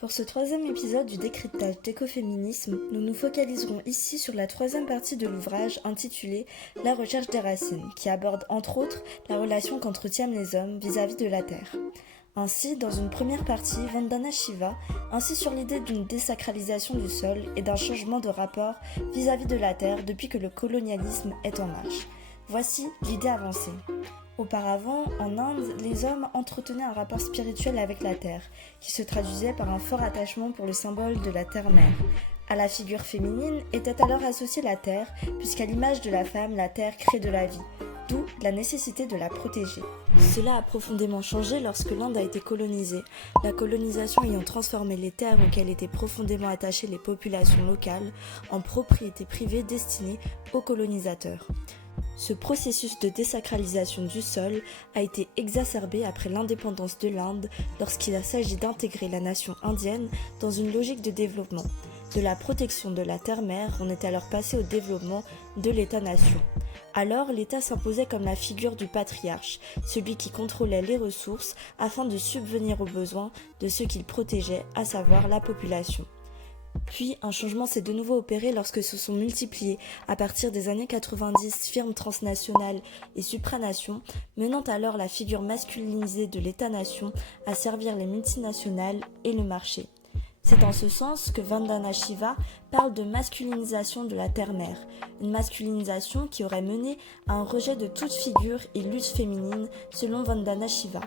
Pour ce troisième épisode du décryptage d'écoféminisme, nous nous focaliserons ici sur la troisième partie de l'ouvrage intitulé « La recherche des racines » qui aborde entre autres la relation qu'entretiennent les hommes vis-à-vis de la Terre. Ainsi, dans une première partie, Vandana Shiva insiste sur l'idée d'une désacralisation du sol et d'un changement de rapport vis-à-vis de la Terre depuis que le colonialisme est en marche. Voici l'idée avancée. Auparavant, en Inde, les hommes entretenaient un rapport spirituel avec la terre, qui se traduisait par un fort attachement pour le symbole de la terre-mère. À la figure féminine était alors associée la terre, puisqu'à l'image de la femme, la terre crée de la vie, d'où la nécessité de la protéger. Cela a profondément changé lorsque l'Inde a été colonisée, la colonisation ayant transformé les terres auxquelles étaient profondément attachées les populations locales en propriétés privées destinées aux colonisateurs. Ce processus de désacralisation du sol a été exacerbé après l'indépendance de l'Inde lorsqu'il a s'agi d'intégrer la nation indienne dans une logique de développement. De la protection de la terre-mère, on est alors passé au développement de l'État-nation. Alors, l'État s'imposait comme la figure du patriarche, celui qui contrôlait les ressources afin de subvenir aux besoins de ceux qu'il protégeait, à savoir la population. Puis, un changement s'est de nouveau opéré lorsque se sont multipliées, à partir des années 90, firmes transnationales et supranations, menant alors la figure masculinisée de l'État-nation à servir les multinationales et le marché. C'est en ce sens que Vandana Shiva parle de masculinisation de la terre-mère, une masculinisation qui aurait mené à un rejet de toute figure et lutte féminine selon Vandana Shiva,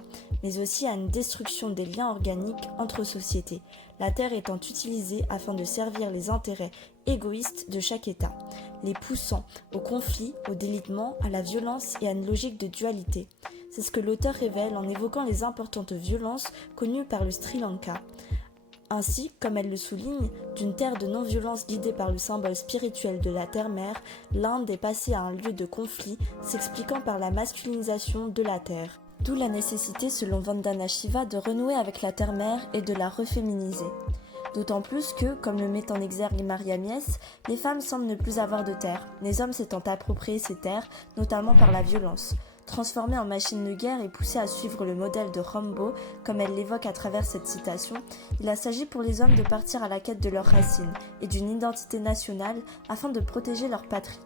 mais aussi à une destruction des liens organiques entre sociétés, la terre étant utilisée afin de servir les intérêts égoïstes de chaque État, les poussant au conflit, au délitement, à la violence et à une logique de dualité. C'est ce que l'auteur révèle en évoquant les importantes violences connues par le Sri Lanka. Ainsi, comme elle le souligne, d'une terre de non-violence guidée par le symbole spirituel de la terre-mère, l'Inde est passée à un lieu de conflit s'expliquant par la masculinisation de la terre. D'où la nécessité, selon Vandana Shiva, de renouer avec la terre-mère et de la reféminiser. D'autant plus que, comme le met en exergue Maria Mies, les femmes semblent ne plus avoir de terre, les hommes s'étant appropriés ces terres, notamment par la violence. Transformés en machines de guerre et poussés à suivre le modèle de Rambo, comme elle l'évoque à travers cette citation, il a s'agi pour les hommes de partir à la quête de leurs racines et d'une identité nationale afin de protéger leur patrie.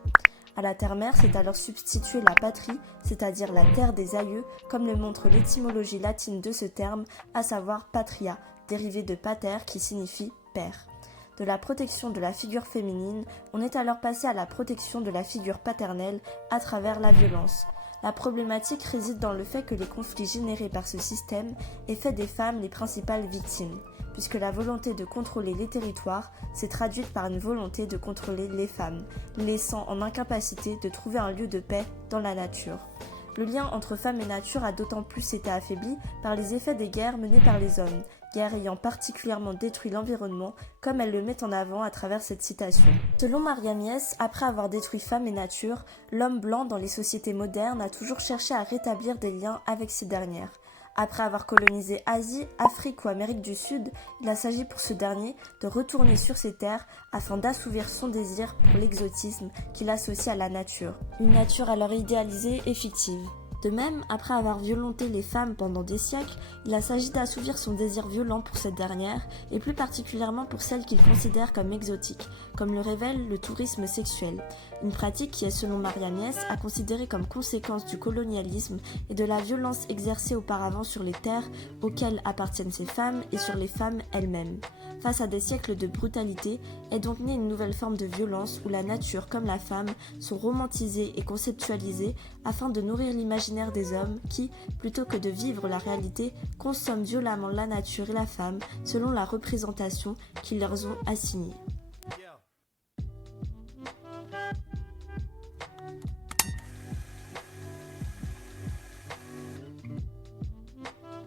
À la terre-mère s'est alors substituée la patrie, c'est-à-dire la terre des aïeux, comme le montre l'étymologie latine de ce terme, à savoir patria, dérivé de pater qui signifie père. De la protection de la figure féminine, on est alors passé à la protection de la figure paternelle à travers la violence. La problématique réside dans le fait que les conflits générés par ce système aient fait des femmes les principales victimes, puisque la volonté de contrôler les territoires s'est traduite par une volonté de contrôler les femmes, laissant en incapacité de trouver un lieu de paix dans la nature. Le lien entre femmes et nature a d'autant plus été affaibli par les effets des guerres menées par les hommes, guerres ayant particulièrement détruit l'environnement, comme elle le met en avant à travers cette citation. Selon Maria Mies, après avoir détruit femmes et nature, l'homme blanc dans les sociétés modernes a toujours cherché à rétablir des liens avec ces dernières. Après avoir colonisé Asie, Afrique ou Amérique du Sud, il a s'agi pour ce dernier de retourner sur ces terres afin d'assouvir son désir pour l'exotisme qu'il associe à la nature. Une nature alors idéalisée et fictive. De même, après avoir violenté les femmes pendant des siècles, il a s'agi d'assouvir son désir violent pour cette dernière, et plus particulièrement pour celles qu'il considère comme exotiques, comme le révèle le tourisme sexuel. Une pratique qui est, selon Maria Mies, à considérer comme conséquence du colonialisme et de la violence exercée auparavant sur les terres auxquelles appartiennent ces femmes et sur les femmes elles-mêmes. Face à des siècles de brutalité, est donc née une nouvelle forme de violence où la nature comme la femme sont romantisées et conceptualisées afin de nourrir l'imaginaire des hommes qui, plutôt que de vivre la réalité, consomment violemment la nature et la femme selon la représentation qu'ils leur ont assignée.